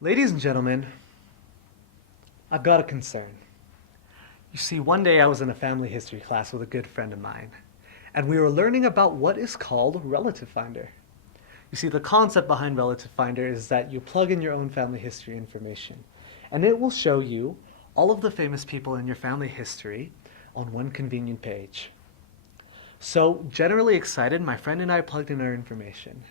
Ladies and gentlemen, I've got a concern. You see, one day I was in a family history class with a good friend of mine, and we were learning about what is called relative finder. You see, the concept behind relative finder is that you plug in your own family history information, and it will show you all of the famous people in your family history on one convenient page. So, generally excited, my friend and I plugged in our information.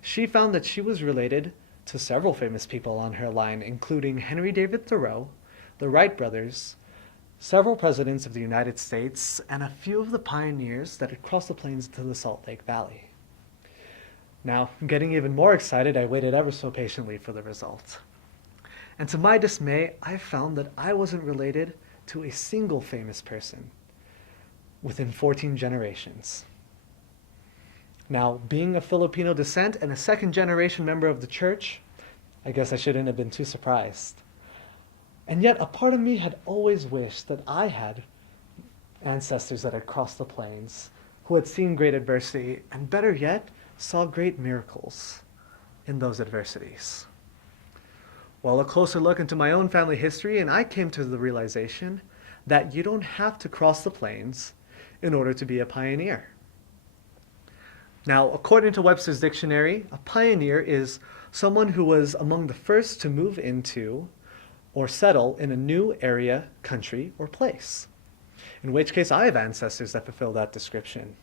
She found that she was related to several famous people on her line, including Henry David Thoreau, the Wright brothers, several presidents of the United States, and a few of the pioneers that had crossed the plains to the Salt Lake Valley. Now, getting even more excited, I waited ever so patiently for the result. And to my dismay, I found that I wasn't related to a single famous person within 14 generations. Now, being of Filipino descent and a second generation member of the church, I guess I shouldn't have been too surprised. And yet, a part of me had always wished that I had ancestors that had crossed the plains, who had seen great adversity, and better yet, saw great miracles in those adversities. Well, a closer look into my own family history, and I came to the realization that you don't have to cross the plains in order to be a pioneer. Now, according to Webster's dictionary, a pioneer is someone who was among the first to move into or settle in a new area, country, or place. In which case, I have ancestors that fulfill that description.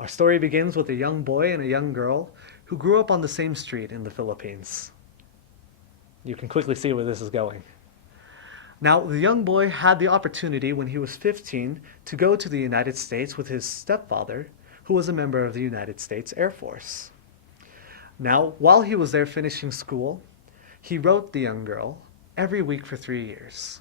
Our story begins with a young boy and a young girl who grew up on the same street in the Philippines. You can quickly see where this is going. Now, the young boy had the opportunity when he was 15 to go to the United States with his stepfather, who was a member of the United States Air Force. Now, while he was there finishing school, he wrote the young girl every week for 3 years.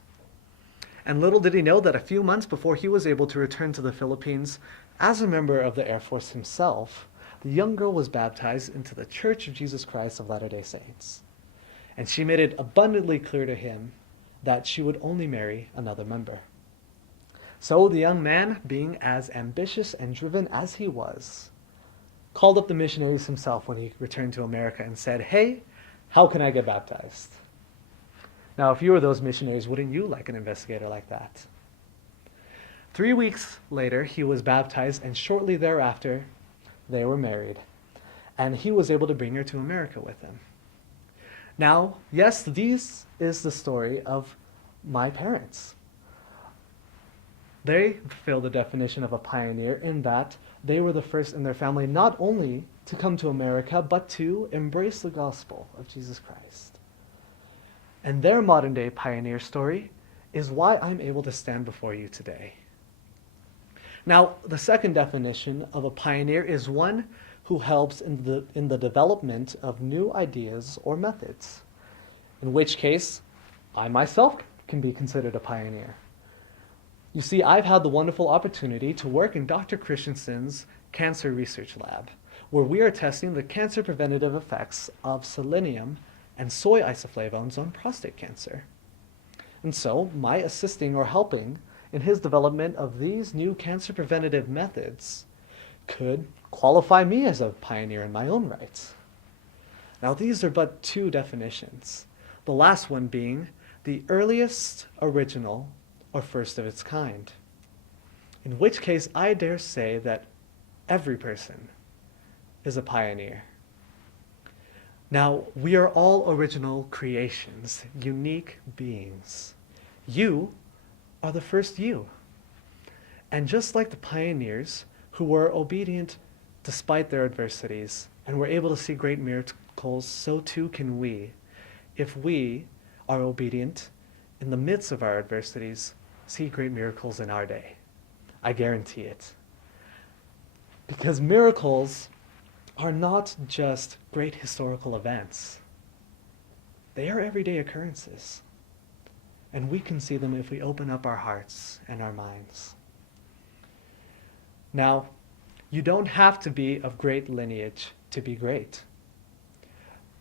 And little did he know that a few months before he was able to return to the Philippines as a member of the Air Force himself, the young girl was baptized into the Church of Jesus Christ of Latter-day Saints. And she made it abundantly clear to him that she would only marry another member. So the young man, being as ambitious and driven as he was, called up the missionaries himself when he returned to America and said, "Hey, how can I get baptized?" Now, if you were those missionaries, wouldn't you like an investigator like that? 3 weeks later, he was baptized, and shortly thereafter, they were married. And he was able to bring her to America with him. Now, yes, this is the story of my parents. They fulfill the definition of a pioneer in that they were the first in their family not only to come to America, but to embrace the gospel of Jesus Christ. And their modern day pioneer story is why I'm able to stand before you today. Now, the second definition of a pioneer is one who helps in the development of new ideas or methods, in which case I myself can be considered a pioneer. You see, I've had the wonderful opportunity to work in Dr. Christensen's cancer research lab, where we are testing the cancer preventative effects of selenium and soy isoflavones on prostate cancer. And so, my assisting or helping in his development of these new cancer preventative methods could qualify me as a pioneer in my own right. Now, these are but two definitions, the last one being the earliest, original, or first of its kind. In which case, I dare say that every person is a pioneer. Now, we are all original creations, unique beings. You are the first you. And just like the pioneers who were obedient despite their adversities and were able to see great miracles, so too can we, if we are obedient in the midst of our adversities, see great miracles in our day. I guarantee it. Because miracles are not just great historical events. They are everyday occurrences. And we can see them if we open up our hearts and our minds. Now, you don't have to be of great lineage to be great.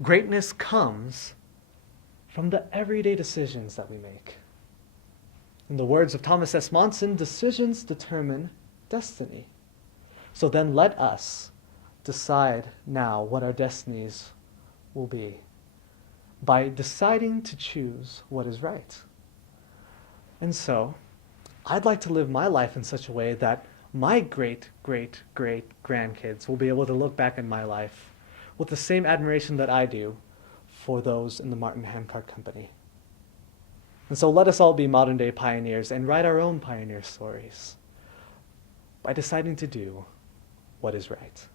Greatness comes from the everyday decisions that we make. In the words of Thomas S. Monson, decisions determine destiny. So then let us decide now what our destinies will be. by deciding to choose what is right. And so, I'd like to live my life in such a way that my great, great, great grandkids will be able to look back in my life with the same admiration that I do for those in the Martin Handcart Company. And so let us all be modern day pioneers and write our own pioneer stories by deciding to do what is right.